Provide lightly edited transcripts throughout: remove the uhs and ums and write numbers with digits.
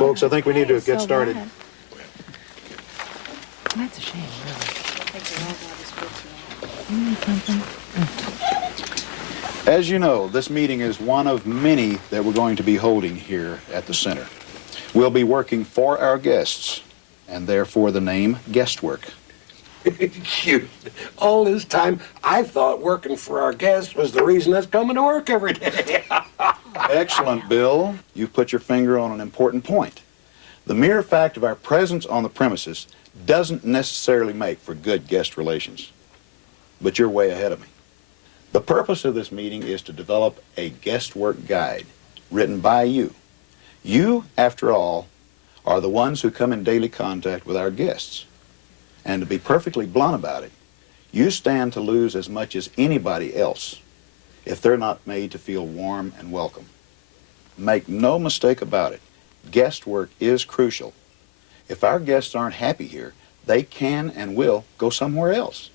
folks. I think we need to get started. That's a shame, really. As you know, this meeting is one of many that we're going to be holding here at the center. We'll be working for our guests, and therefore the name guest work. Cute. All this time, I thought working for our guests was the reason us coming to work every day. Excellent, Bill. You've put your finger on an important point. The mere fact of our presence on the premises doesn't necessarily make for good guest relations. But you're way ahead of me. The purpose of this meeting is to develop a guest work guide written by you. You, after all, are the ones who come in daily contact with our guests. And to be perfectly blunt about it, you stand to lose as much as anybody else if they're not made to feel warm and welcome. Make no mistake about it, guest work is crucial. If our guests aren't happy here, they can and will go somewhere else.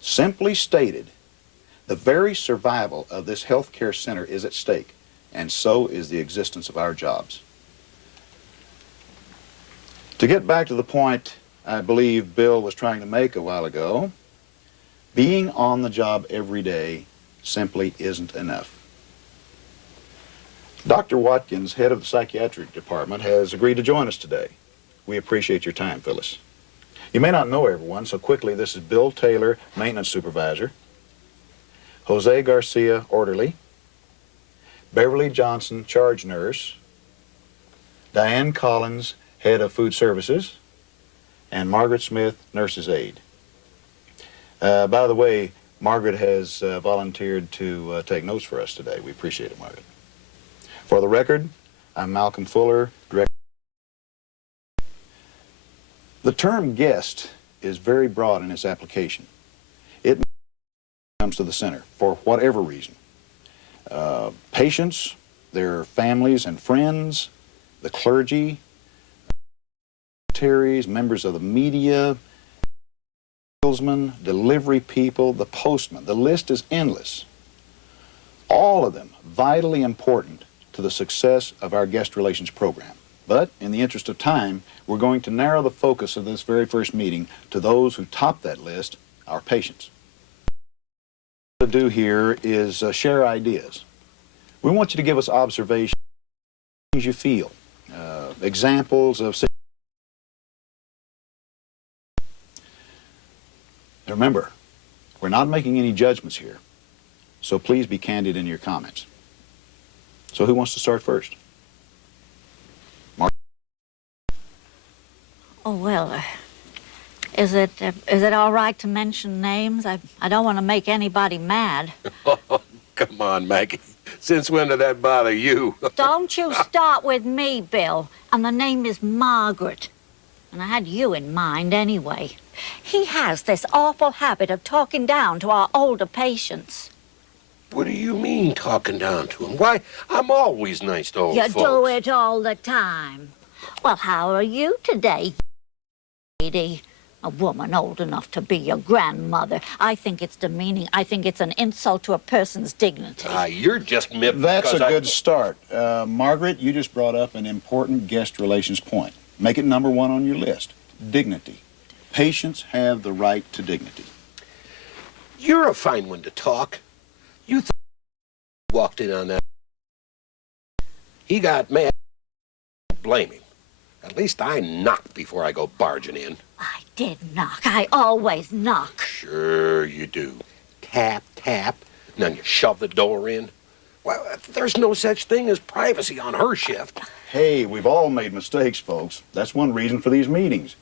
Simply stated, the very survival of this healthcare center is at stake, and so is the existence of our jobs. To get back to the point I believe Bill was trying to make a while ago, being on the job every day simply isn't enough. Dr. Watkins, head of the psychiatric department, has agreed to join us today. We appreciate your time, Phyllis. You may not know everyone, so quickly, this is Bill Taylor, maintenance supervisor, Jose Garcia, orderly, Beverly Johnson, charge nurse, Diane Collins, head of food services, and Margaret Smith, nurse's aide. By the way, Margaret has volunteered to take notes for us today. We appreciate it, Margaret. For the record, I'm Malcolm Fuller, director. The term guest is very broad in its application. It comes to the center for whatever reason. Patients, their families and friends, the clergy, members of the media, salesmen, delivery people, the postman. The list is endless. All of them vitally important to the success of our guest relations program. But in the interest of time, we're going to narrow the focus of this very first meeting to those who top that list, our patients. What to do here is share ideas. We want you to give us observations, things you feel, examples of. Remember, we're not making any judgments here, so please be candid in your comments. So who wants to start first? Mark? Oh, well, is it all right to mention names? I don't want to make anybody mad. Oh, come on, Maggie. Since when did that bother you? Don't you start with me, Bill. And the name is Margaret. And I had you in mind anyway. He has this awful habit of talking down to our older patients. What do you mean, talking down to him? Why, I'm always nice to old folks. You do it all the time. Well, how are you today, lady? A woman old enough to be your grandmother. I think it's demeaning. I think it's an insult to a person's dignity. You're just miffed. That's a good start. Margaret, you just brought up an important guest relations point. Make it number one on your list. Dignity. Patients have the right to dignity. You're a fine one to talk. You walked in on that. He got mad. Blame him. At least I knock before I go barging in. I did knock. I always knock. Sure you do. Tap, tap, and then you shove the door in. Well, there's no such thing as privacy on her shift. Hey, we've all made mistakes, folks. That's one reason for these meetings.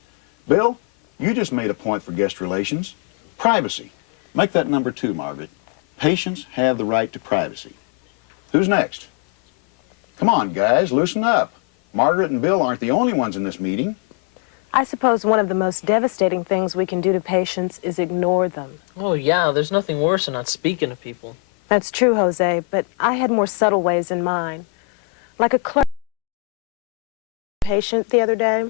Bill, you just made a point for guest relations. Privacy. Make that number 2, Margaret. Patients have the right to privacy. Who's next? Come on, guys, loosen up. Margaret and Bill aren't the only ones in this meeting. I suppose one of the most devastating things we can do to patients is ignore them. Oh, yeah, there's nothing worse than not speaking to people. That's true, Jose, but I had more subtle ways in mind. Like a clerk patient the other day.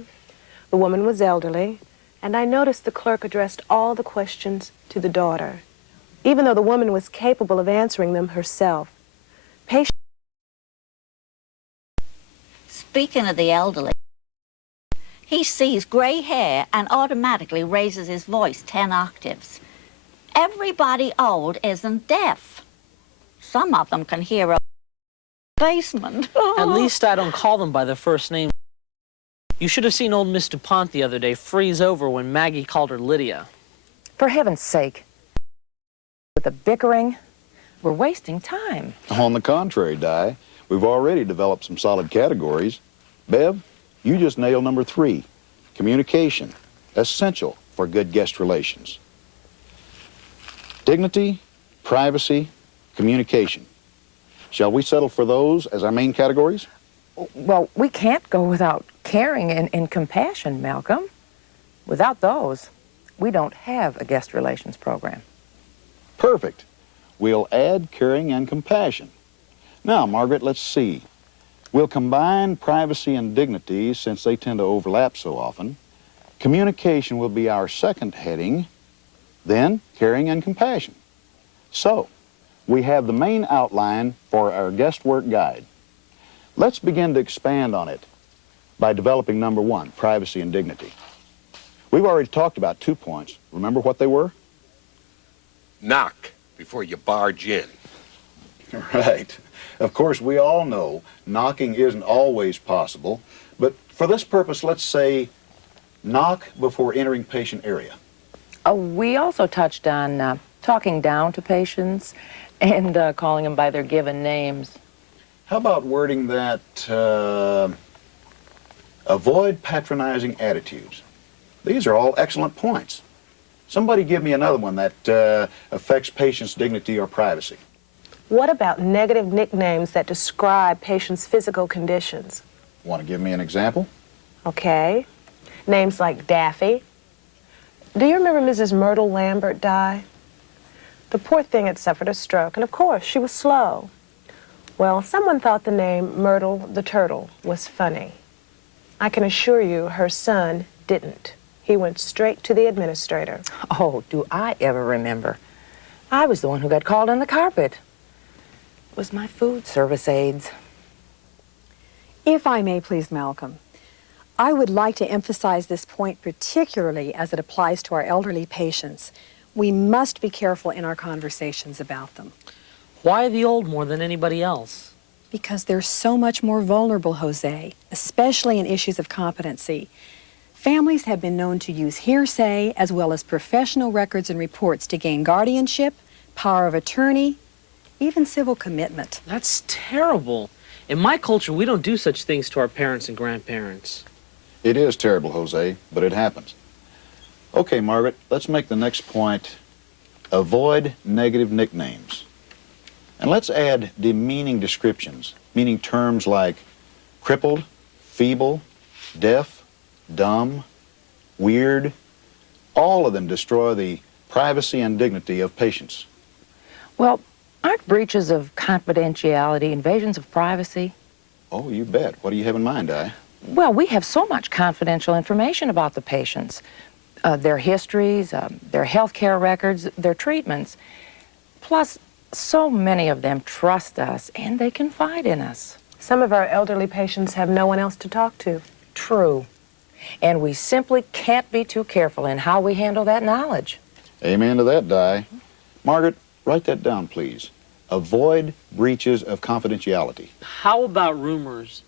The woman was elderly, and I noticed the clerk addressed all the questions to the daughter, even though the woman was capable of answering them herself. Speaking of the elderly, He sees gray hair and automatically raises his voice 10 octaves. Everybody old isn't deaf. Some of them can hear a basement. At least I don't call them by their first name. You should have seen old Miss DuPont the other day freeze over when Maggie called her Lydia. For heaven's sake. With the bickering, we're wasting time. On the contrary, Di, we've already developed some solid categories. Bev, you just nailed number 3, communication, essential for good guest relations. Dignity, privacy, communication. Shall we settle for those as our main categories? Well, we can't go without caring and compassion, Malcolm. Without those, we don't have a guest relations program. Perfect. We'll add caring and compassion. Now, Margaret, let's see. We'll combine privacy and dignity since they tend to overlap so often. Communication will be our second heading, then caring and compassion. So, we have the main outline for our guest work guide. Let's begin to expand on it by developing number 1, privacy and dignity. We've already talked about 2 points. Remember what they were? Knock before you barge in. Right. Of course, we all know knocking isn't always possible, but for this purpose, let's say knock before entering patient area. We also touched on talking down to patients and calling them by their given names. How about wording that, avoid patronizing attitudes? These are all excellent points. Somebody give me another one that affects patients' dignity or privacy. What about negative nicknames that describe patients' physical conditions? Want to give me an example? Okay. Names like Daffy. Do you remember Mrs. Myrtle Lambert Di? The poor thing had suffered a stroke, and of course, she was slow. Well, someone thought the name Myrtle the Turtle was funny. I can assure you her son didn't. He went straight to the administrator. Oh, do I ever remember. I was the one who got called on the carpet. It was my food service aides. If I may please, Malcolm, I would like to emphasize this point particularly as it applies to our elderly patients. We must be careful in our conversations about them. Why the old more than anybody else? Because they're so much more vulnerable, Jose, especially in issues of competency. Families have been known to use hearsay as well as professional records and reports to gain guardianship, power of attorney, even civil commitment. That's terrible. In my culture, we don't do such things to our parents and grandparents. It is terrible, Jose, but it happens. Okay, Margaret, let's make the next point. Avoid negative nicknames. And let's add demeaning descriptions, meaning terms like crippled, feeble, deaf, dumb, weird. All of them destroy the privacy and dignity of patients. Well, aren't breaches of confidentiality invasions of privacy? Oh, you bet. What do you have in mind, Di? Well, we have so much confidential information about the patients. Their histories, their health care records, their treatments. Plus, so many of them trust us and they confide in us. Some of our elderly patients have no one else to talk to. True. And we simply can't be too careful in how we handle that knowledge. Amen to that, Di. Margaret, write that down, please. Avoid breaches of confidentiality. How about rumors?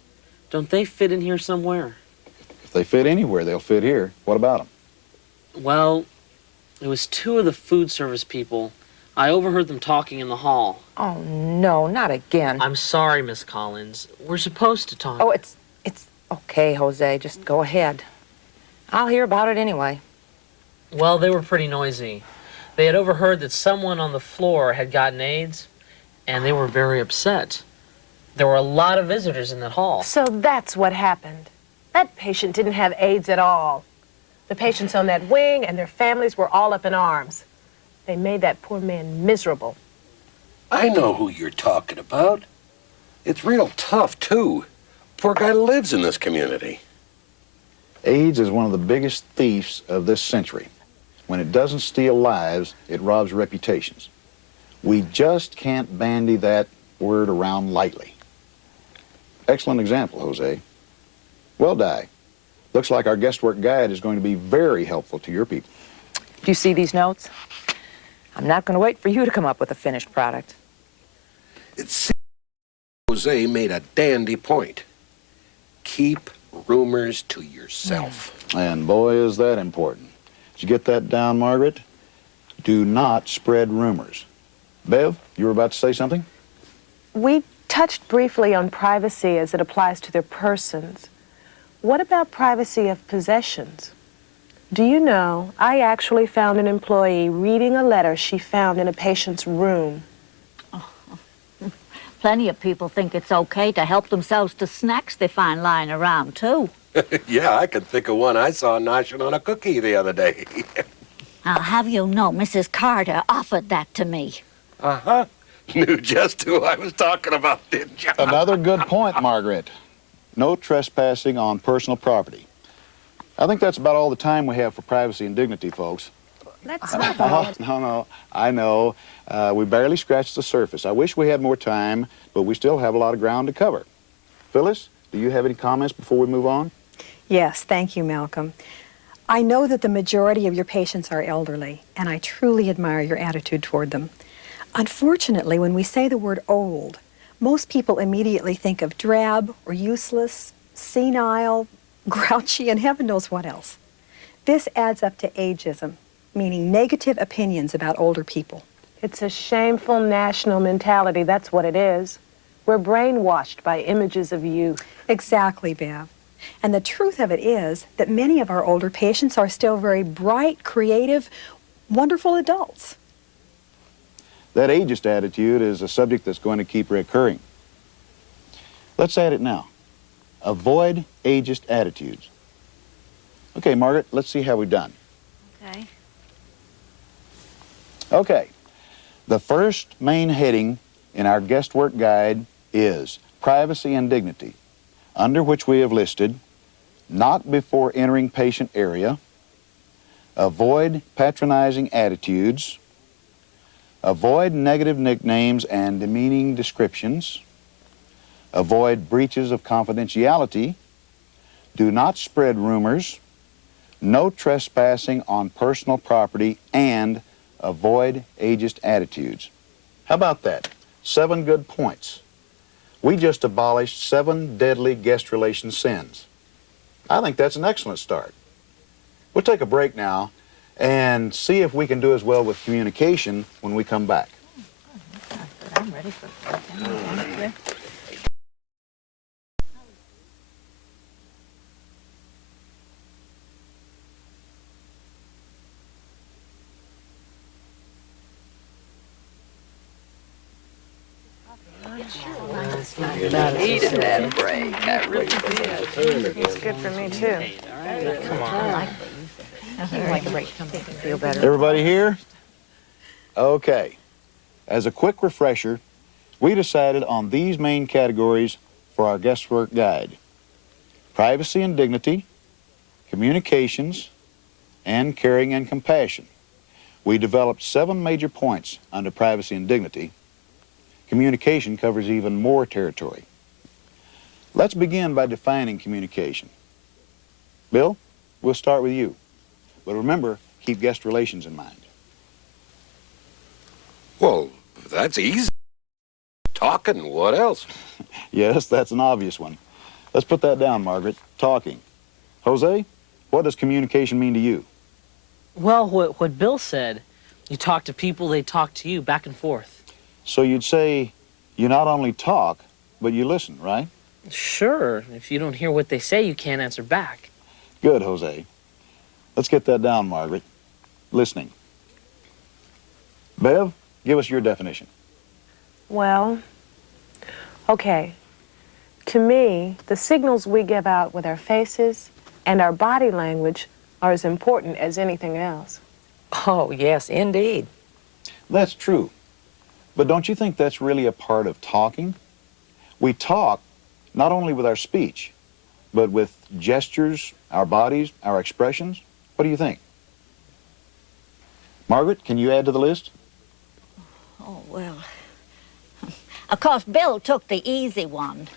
Don't they fit in here somewhere? If they fit anywhere, they'll fit here. What about them? Well, it was 2 of the food service people. I overheard them talking in the hall. Oh, no, not again. I'm sorry, Miss Collins. We're supposed to talk. Oh, it's okay, Jose. Just go ahead. I'll hear about it anyway. Well, they were pretty noisy. They had overheard that someone on the floor had gotten AIDS, and they were very upset. There were a lot of visitors in that hall. So that's what happened. That patient didn't have AIDS at all. The patients on that wing and their families were all up in arms. They made that poor man miserable. I know who you're talking about. It's real tough, too. Poor guy lives in this community. AIDS is one of the biggest thieves of this century. When it doesn't steal lives, it robs reputations. We just can't bandy that word around lightly. Excellent example, Jose. Well, Di, Looks like our guestwork guide is going to be very helpful to your people. Do you see these notes? I'm not going to wait for you to come up with a finished product. It seems Jose made a dandy point. Keep rumors to yourself. And boy, is that important. Did you get that down, Margaret? Do not spread rumors. Bev, you were about to say something? We touched briefly on privacy as it applies to their persons. What about privacy of possessions? Do you know, I actually found an employee reading a letter she found in a patient's room. Plenty of people think it's okay to help themselves to snacks they find lying around, too. Yeah, I can think of one I saw noshing on a cookie the other day. I'll have you know, Mrs. Carter offered that to me. Uh-huh. Knew just who I was talking about, didn't you? Another good point, Margaret. No trespassing on personal property. I think that's about all the time we have for privacy and dignity, folks. That's not all. No, I know. We barely scratched the surface. I wish we had more time, but we still have a lot of ground to cover. Phyllis, do you have any comments before we move on? Yes, thank you, Malcolm. I know that the majority of your patients are elderly, and I truly admire your attitude toward them. Unfortunately, when we say the word old, most people immediately think of drab or useless, senile, grouchy, and heaven knows what else. This adds up to ageism, meaning negative opinions about older people. It's a shameful national mentality, that's what it is. We're brainwashed by images of youth. Exactly, Bev. And the truth of it is that many of our older patients are still very bright, creative, wonderful adults. That ageist attitude is a subject that's going to keep recurring. Let's add it now. Avoid ageist attitudes. Okay, Margaret, let's see how we've done. Okay. Okay. The first main heading in our guestwork guide is privacy and dignity, under which we have listed knock before entering patient area, avoid patronizing attitudes, avoid negative nicknames and demeaning descriptions, avoid breaches of confidentiality, do not spread rumors, no trespassing on personal property, and avoid ageist attitudes. How about that? 7 good points. We just abolished 7 deadly guest relation sins. I think that's an excellent start. We'll take a break now and see if we can do as well with communication when we come back. I'm ready for it. Needed that break. I really did. It's good for me, too. Come on. I like a break. Come back and feel better. Everybody here? Okay. As a quick refresher, we decided on these main categories for our guestwork guide: privacy and dignity, communications, and caring and compassion. We developed 7 major points under privacy and dignity. Communication covers even more territory. Let's begin by defining communication. Bill, we'll start with you. But remember, keep guest relations in mind. Well, that's easy. Talking, what else? Yes, that's an obvious one. Let's put that down, Margaret. Talking. Jose, what does communication mean to you? Well, what Bill said, you talk to people, they talk to you, back and forth. So you'd say you not only talk, but you listen, right? Sure, if you don't hear what they say, you can't answer back. Good, Jose. Let's get that down, Margaret. Listening. Bev, give us your definition. Well, okay. To me, the signals we give out with our faces and our body language are as important as anything else. Oh, yes, indeed. That's true. But don't you think that's really a part of talking? We talk not only with our speech, but with gestures, our bodies, our expressions. What do you think? Margaret, can you add to the list? Oh, well. Of course, Bill took the easy one.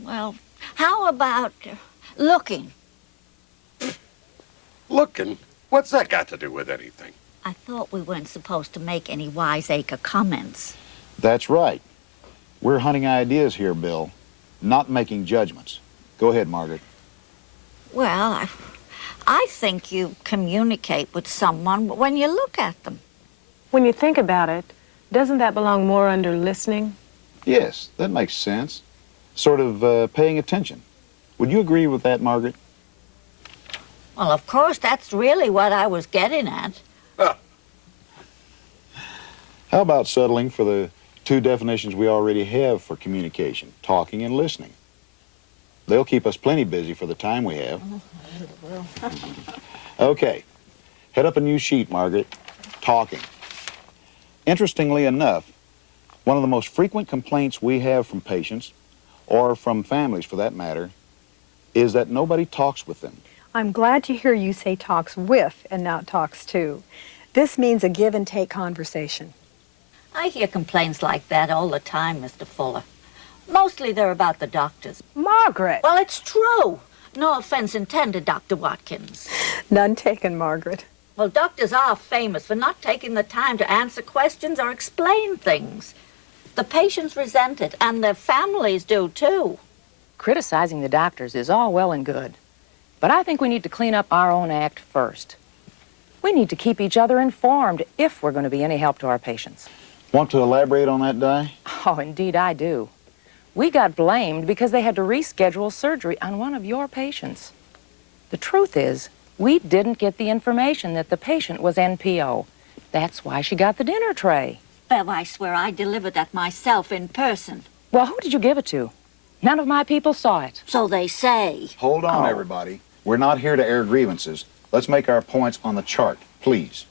Well, how about Looking. Looking? What's that got to do with anything? I thought we weren't supposed to make any wiseacre comments. That's right. We're hunting ideas here, Bill, not making judgments. Go ahead, Margaret. Well, I think you communicate with someone when you look at them. When you think about it, doesn't that belong more under listening? Yes, that makes sense. Sort of paying attention. Would you agree with that, Margaret? Well, of course, that's really what I was getting at. How about settling for the two definitions we already have for communication, talking and listening? They'll keep us plenty busy for the time we have. Okay, head up a new sheet, Margaret. Talking. Interestingly enough, one of the most frequent complaints we have from patients, or from families for that matter, is that nobody talks with them. I'm glad to hear you say talks with and not talks to. This means a give and take conversation. I hear complaints like that all the time, Mr. Fuller. Mostly they're about the doctors. Margaret! Well, it's true. No offense intended, Dr. Watkins. None taken, Margaret. Well, doctors are famous for not taking the time to answer questions or explain things. The patients resent it, and their families do, too. Criticizing the doctors is all well and good, but I think we need to clean up our own act first. We need to keep each other informed if we're going to be any help to our patients. Want to elaborate on that, Di? Oh, indeed I do. We got blamed because they had to reschedule surgery on one of your patients. The truth is, we didn't get the information that the patient was NPO. That's why she got the dinner tray. Bev, I swear I delivered that myself in person. Well, who did you give it to? None of my people saw it. So they say. Hold on, everybody. We're not here to air grievances. Let's make our points on the chart, please.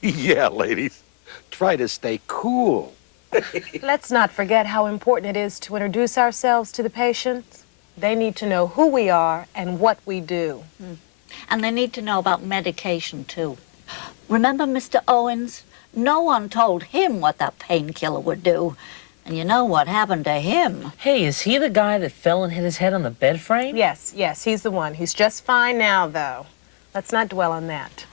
Yeah, ladies. Try to stay cool. Let's not forget how important it is to introduce ourselves to the patients. They need to know who we are and what we do. And they need to know about medication, too. Remember Mr. Owens? No one told him what that painkiller would do. And you know what happened to him. Hey, is he the guy that fell and hit his head on the bed frame? Yes, he's the one. He's just fine now, though. Let's not dwell on that.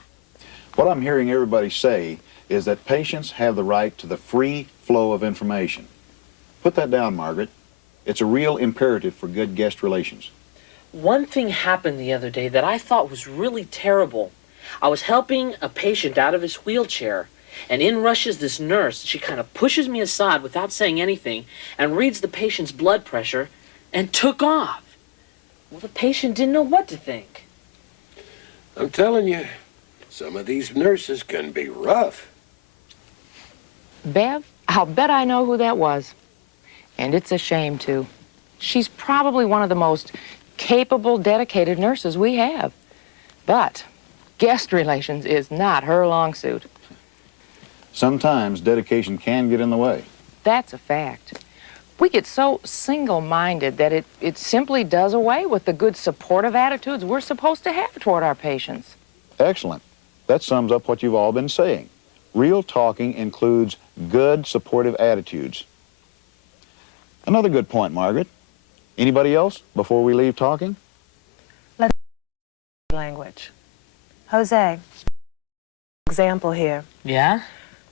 What I'm hearing everybody say is that patients have the right to the free flow of information. Put that down, Margaret. It's a real imperative for good guest relations. One thing happened the other day that I thought was really terrible. I was helping a patient out of his wheelchair, and in rushes this nurse. She kind of pushes me aside without saying anything and reads the patient's blood pressure and took off. Well, the patient didn't know what to think. I'm telling you, some of these nurses can be rough. Bev, I'll bet I know who that was. And it's a shame, too. She's probably one of the most capable, dedicated nurses we have. But guest relations is not her long suit. Sometimes dedication can get in the way. That's a fact. We get so single-minded that it simply does away with the good supportive attitudes we're supposed to have toward our patients. Excellent. That sums up what you've all been saying. Real talking includes good supportive attitudes. Another good point, Margaret. Anybody else before we leave talking? Let's language. Jose, example here. Yeah?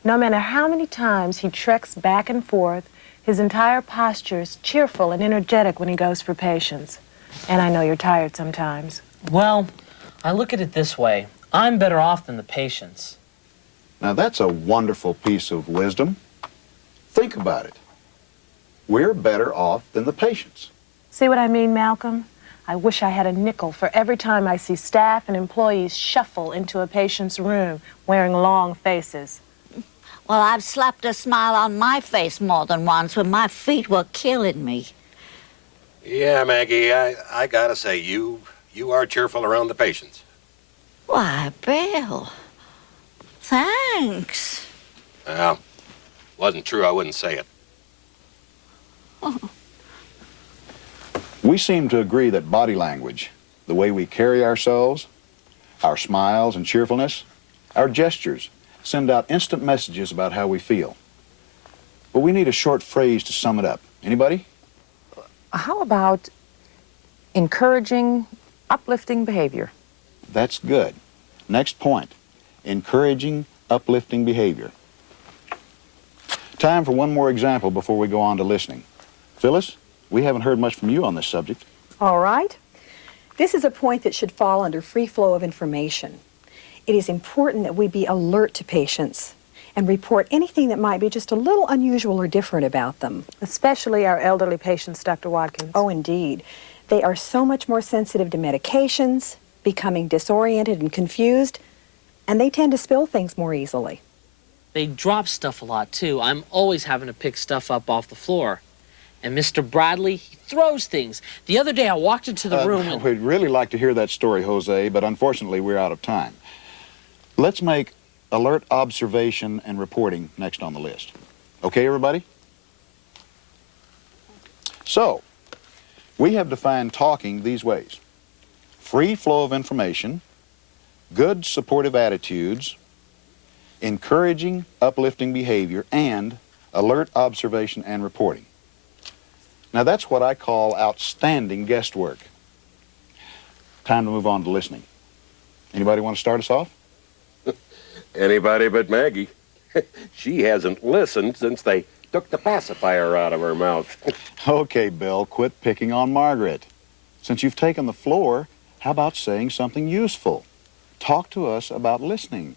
No matter how many times he treks back and forth, his entire posture is cheerful and energetic when he goes for patients. And I know you're tired sometimes. Well, I look at it this way. I'm better off than the patients. Now that's a wonderful piece of wisdom. Think about it. We're better off than the patients. See what I mean, Malcolm? I wish I had a nickel for every time I see staff and employees shuffle into a patient's room wearing long faces. Well, I've slapped a smile on my face more than once when my feet were killing me. Yeah, Maggie, I gotta say, you are cheerful around the patients. Why, Bill, thanks. Well, wasn't true, I wouldn't say it. We seem to agree that body language, the way we carry ourselves, our smiles and cheerfulness, our gestures, send out instant messages about how we feel. But we need a short phrase to sum it up. Anybody? How about encouraging, uplifting behavior. That's good. Next point, encouraging, uplifting behavior. Time for one more example before we go on to listening. Phyllis, we haven't heard much from you on this subject. All right. This is a point that should fall under free flow of information. It is important that we be alert to patients and report anything that might be just a little unusual or different about them. Especially our elderly patients, Dr. Watkins. Oh, indeed. They are so much more sensitive to medications, becoming disoriented and confused, and they tend to spill things more easily. They drop stuff a lot, too. I'm always having to pick stuff up off the floor. And Mr. Bradley, he throws things. The other day I walked into the room and... We'd really like to hear that story, Jose, but unfortunately we're out of time. Let's make alert observation and reporting next on the list. Okay, everybody? So, we have defined talking these ways: free flow of information, good supportive attitudes, encouraging, uplifting behavior, and alert observation and reporting. Now that's what I call outstanding guest work. Time to move on to listening. Anybody want to start us off? Anybody but Maggie. She hasn't listened since they took the pacifier out of her mouth. Okay, Bill, quit picking on Margaret. Since you've taken the floor, how about saying something useful? Talk to us about listening.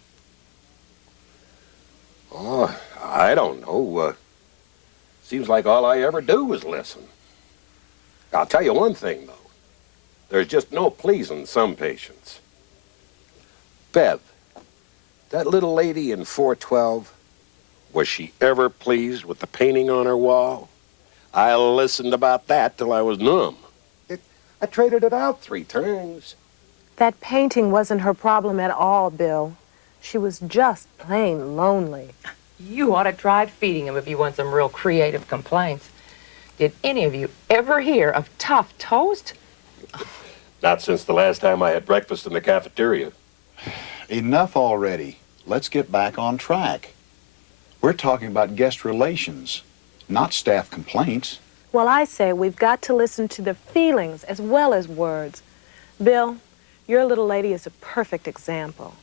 Oh, I don't know. Seems like all I ever do is listen. I'll tell you one thing, though. There's just no pleasing some patients. Bev, that little lady in 412, was she ever pleased with the painting on her wall? I listened about that till I was numb. I traded it out 3 times. That painting wasn't her problem at all, Bill. She was just plain lonely. You ought to try feeding him if you want some real creative complaints. Did any of you ever hear of tough toast? Not since the last time I had breakfast in the cafeteria. Enough already. Let's get back on track. We're talking about guest relations, not staff complaints. Well, I say we've got to listen to the feelings as well as words. Bill, your little lady is a perfect example.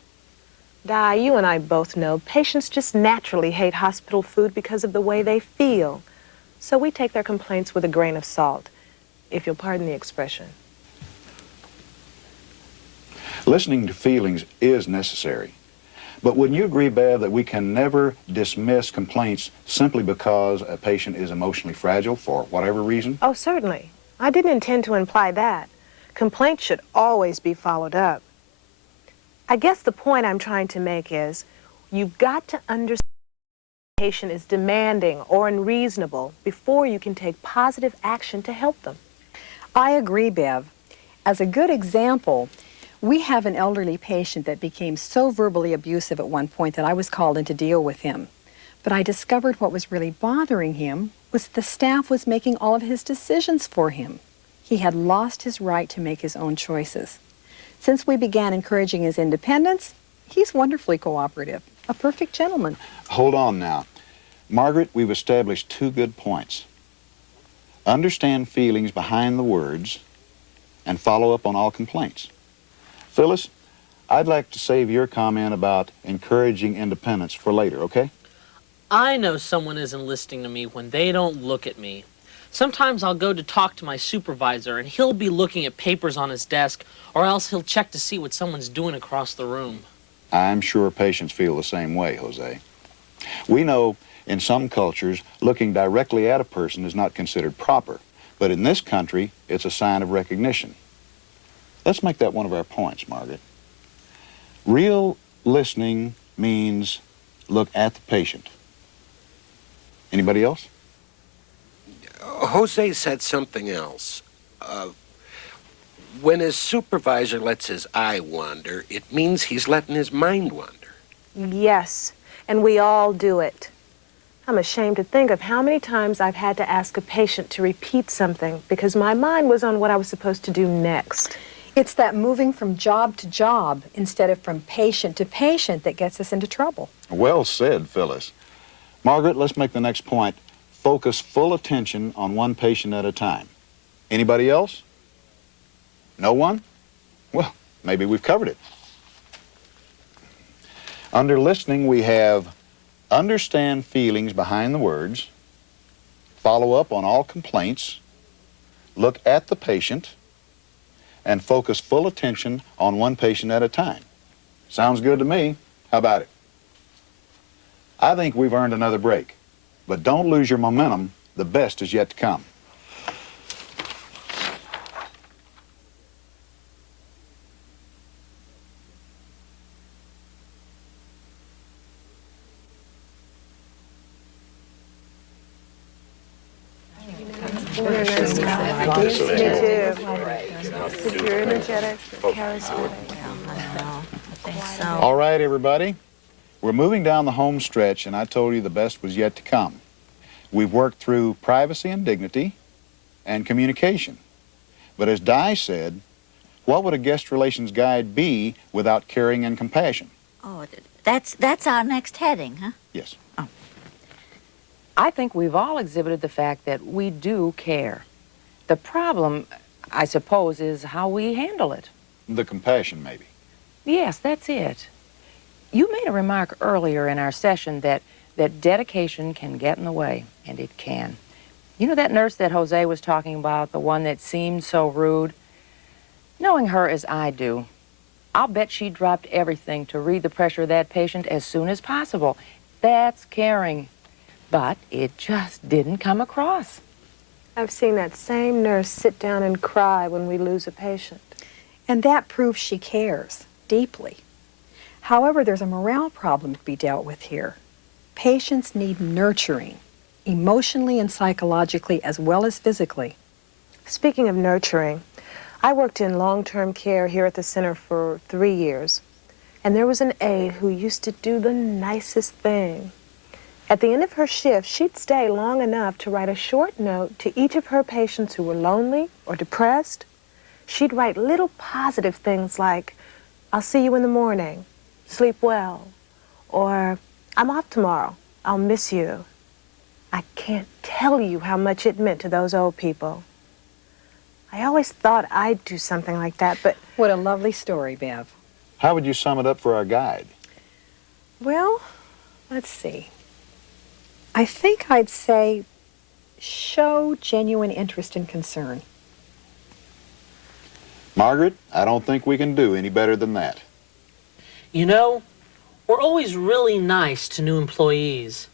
Di, you and I both know patients just naturally hate hospital food because of the way they feel. So we take their complaints with a grain of salt, if you'll pardon the expression. Listening to feelings is necessary. But wouldn't you agree, Bev, that we can never dismiss complaints simply because a patient is emotionally fragile for whatever reason? Oh, certainly. I didn't intend to imply that. Complaints should always be followed up. I guess the point I'm trying to make is you've got to understand if the patient is demanding or unreasonable before you can take positive action to help them. I agree, Bev. As a good example, we have an elderly patient that became so verbally abusive at one point that I was called in to deal with him. But I discovered what was really bothering him was the staff was making all of his decisions for him. He had lost his right to make his own choices. Since we began encouraging his independence, he's wonderfully cooperative, a perfect gentleman. Hold on now. Margaret, we've established 2 good points. Understand feelings behind the words and follow up on all complaints. Phyllis, I'd like to save your comment about encouraging independence for later, okay? I know someone isn't listening to me when they don't look at me. Sometimes I'll go to talk to my supervisor and he'll be looking at papers on his desk, or else he'll check to see what someone's doing across the room. I'm sure patients feel the same way, Jose. We know in some cultures, looking directly at a person is not considered proper, but in this country, it's a sign of recognition. Let's make that one of our points, Margaret. Real listening means look at the patient. Anybody else? Jose said something else. When his supervisor lets his eye wander, it means he's letting his mind wander. Yes, and we all do it. I'm ashamed to think of how many times I've had to ask a patient to repeat something because my mind was on what I was supposed to do next. It's that moving from job to job instead of from patient to patient that gets us into trouble. Well said, Phyllis. Margaret, let's make the next point. Focus full attention on one patient at a time. Anybody else? No one? Well, maybe we've covered it. Under listening, we have understand feelings behind the words, follow up on all complaints, look at the patient, and focus full attention on one patient at a time. Sounds good to me. How about it? I think we've earned another break, but don't lose your momentum. The best is yet to come. Me too. You're energetic, charismatic. All right, everybody. We're moving down the home stretch, and I told you the best was yet to come. We've worked through privacy and dignity and communication. But as Di said, what would a guest relations guide be without caring and compassion? Oh, that's our next heading, huh? Yes. I think we've all exhibited the fact that we do care. The problem, I suppose, is how we handle it. The compassion, maybe. Yes, that's it. You made a remark earlier in our session that dedication can get in the way, and it can. You know that nurse that Jose was talking about, the one that seemed so rude? Knowing her as I do, I'll bet she dropped everything to read the pressure of that patient as soon as possible. That's caring. But it just didn't come across. I've seen that same nurse sit down and cry when we lose a patient. And that proves she cares deeply. However, there's a morale problem to be dealt with here. Patients need nurturing, emotionally and psychologically as well as physically. Speaking of nurturing, I worked in long-term care here at the center for 3 years, and there was an aide who used to do the nicest thing. At the end of her shift, she'd stay long enough to write a short note to each of her patients who were lonely or depressed. She'd write little positive things like, "I'll see you in the morning, sleep well," or "I'm off tomorrow, I'll miss you." I can't tell you how much it meant to those old people. I always thought I'd do something like that, but... What a lovely story, Bev. How would you sum it up for our guide? Well, let's see. I think I'd say show genuine interest and concern. Margaret, I don't think we can do any better than that. You know, we're always really nice to new employees.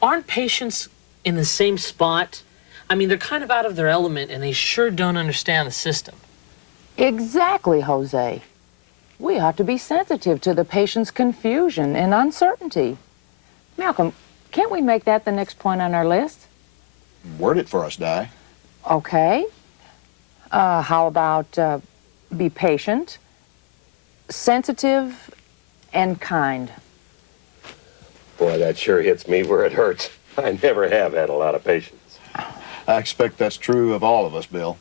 Aren't patients in the same spot? I mean, they're kind of out of their element, and they sure don't understand the system. Exactly, Jose. We ought to be sensitive to the patient's confusion and uncertainty. Malcolm, can't we make that the next point on our list? Word it for us, Di. Okay. How about be patient, sensitive, and kind? Boy, that sure hits me where it hurts. I never have had a lot of patience. I expect that's true of all of us, Bill.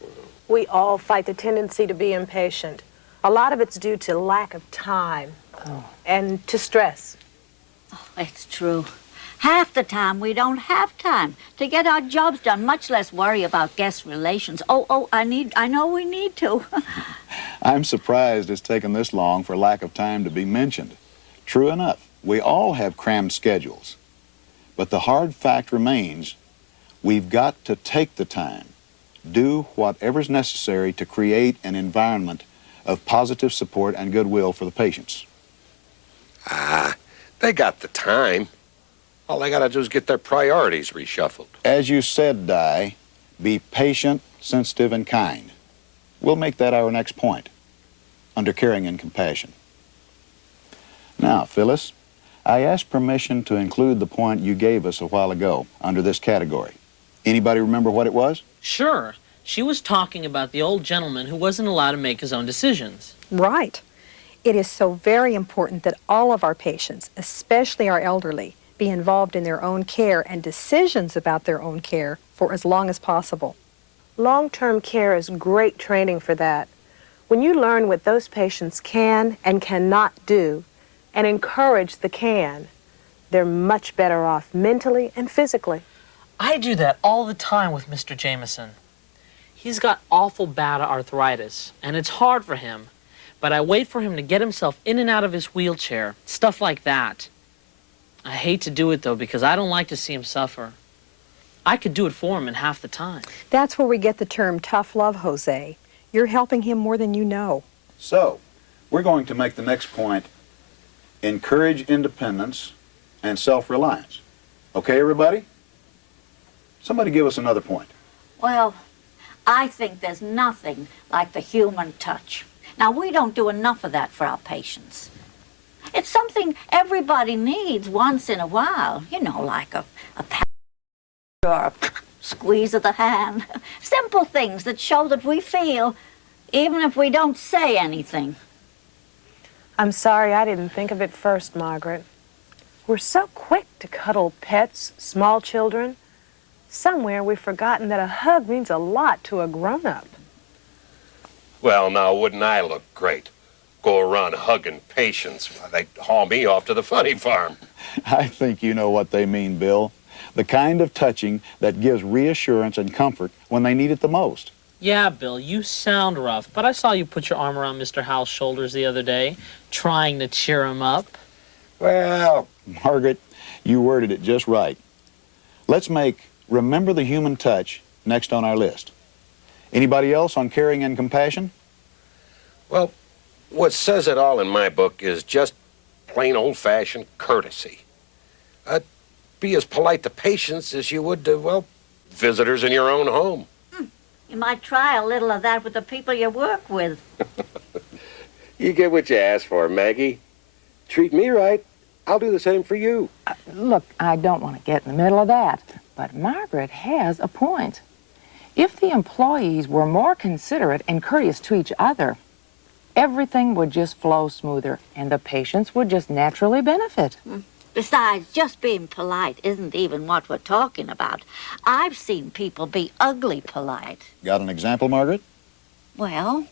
We all fight the tendency to be impatient. A lot of it's due to lack of time and to stress. Oh, it's true. Half the time we don't have time to get our jobs done, much less worry about guest relations. I know we need to. I'm surprised it's taken this long for lack of time to be mentioned. True enough, we all have crammed schedules. But the hard fact remains, we've got to take the time, do whatever's necessary to create an environment of positive support and goodwill for the patients. They got the time. All they gotta do is get their priorities reshuffled. As you said, Di, be patient, sensitive, and kind. We'll make that our next point, under caring and compassion. Now, Phyllis, I asked permission to include the point you gave us a while ago under this category. Anybody remember what it was? Sure. She was talking about the old gentleman who wasn't allowed to make his own decisions. Right. It is so very important that all of our patients, especially our elderly, be involved in their own care and decisions about their own care for as long as possible. Long-term care is great training for that. When you learn what those patients can and cannot do and encourage the can, they're much better off mentally and physically. I do that all the time with Mr. Jameson. He's got awful bad arthritis, and it's hard for him. But I wait for him to get himself in and out of his wheelchair, stuff like that. I hate to do it, though, because I don't like to see him suffer. I could do it for him in half the time. That's where we get the term tough love, Jose. You're helping him more than you know. So, we're going to make the next point, encourage independence and self-reliance. Okay, everybody? Somebody give us another point. Well, I think there's nothing like the human touch. Now, we don't do enough of that for our patients. It's something everybody needs once in a while, you know, like a pat or a squeeze of the hand. Simple things that show that we feel, even if we don't say anything. I'm sorry I didn't think of it first, Margaret. We're so quick to cuddle pets, small children. Somewhere we've forgotten that a hug means a lot to a grown-up. Well, now, wouldn't I look great? Go around hugging patients while they haul me off to the funny farm. I think you know what they mean, Bill. The kind of touching that gives reassurance and comfort when they need it the most. Yeah, Bill, you sound rough, but I saw you put your arm around Mr. Howell's shoulders the other day, trying to cheer him up. Well, Margaret, you worded it just right. Let's make remember the human touch next on our list. Anybody else on caring and compassion? well, what says it all in my book is just plain old-fashioned courtesy. Be as polite to patients as you would to, well, visitors in your own home. You might try a little of that with the people you work with. You get what you ask for, Maggie. Treat me right, I'll do the same for you. Look, I don't want to get in the middle of that, but Margaret has a point. If the employees were more considerate and courteous to each other, everything would just flow smoother, and the patients would just naturally benefit. Besides, just being polite isn't even what we're talking about. I've seen people be ugly polite. Got an example, Margaret? Well,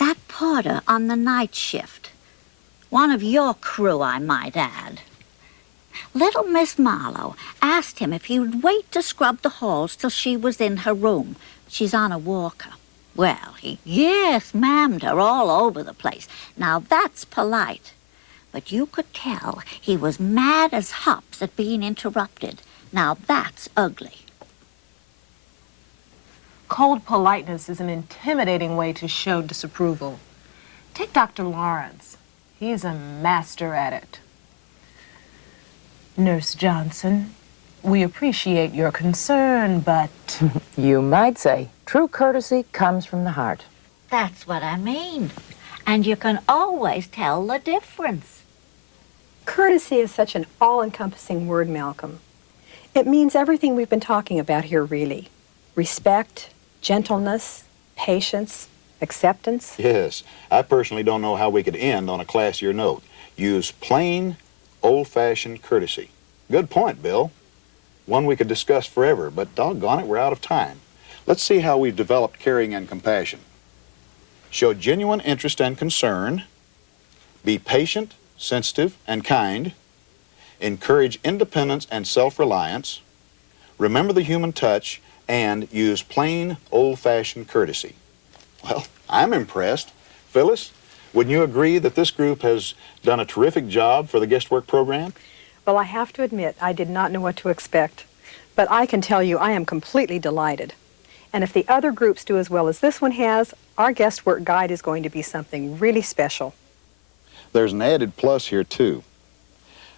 that porter on the night shift. One of your crew, I might add. Little Miss Marlowe asked him if he would wait to scrub the halls till she was in her room. She's on a walker. Well, he yes ma'am'd her all over the place. Now, that's polite. But you could tell he was mad as hops at being interrupted. Now, that's ugly. Cold politeness is an intimidating way to show disapproval. Take Dr. Lawrence. He's a master at it. Nurse Johnson, we appreciate your concern, but... You might say true courtesy comes from the heart. That's what I mean. And you can always tell the difference. Courtesy is such an all-encompassing word, Malcolm. It means everything we've been talking about here, really. Respect, gentleness, patience, acceptance. Yes. I personally don't know how we could end on a classier note. Use plain, old-fashioned courtesy. Good point, Bill. One we could discuss forever, but doggone it, we're out of time. Let's see how we've developed caring and compassion. Show genuine interest and concern. Be patient, sensitive, and kind. Encourage independence and self-reliance. Remember the human touch, and use plain, old-fashioned courtesy. Well, I'm impressed. Phyllis, wouldn't you agree that this group has done a terrific job for the guest work program? Well, I have to admit, I did not know what to expect. But I can tell you I am completely delighted. And if the other groups do as well as this one has, our guest work guide is going to be something really special. There's an added plus here, too.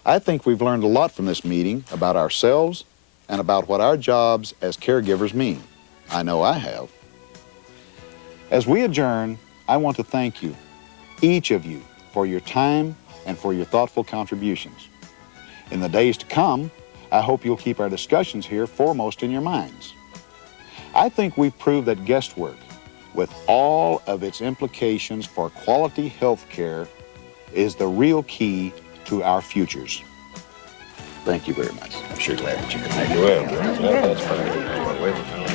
I think we've learned a lot from this meeting about ourselves and about what our jobs as caregivers mean. I know I have. As we adjourn, I want to thank you, each of you, for your time and for your thoughtful contributions. In the days to come, I hope you'll keep our discussions here foremost in your minds. I think we've proved that guest work, with all of its implications for quality health care, is the real key to our futures. Thank you very much. I'm sure glad that you could make it. Well, that's fine.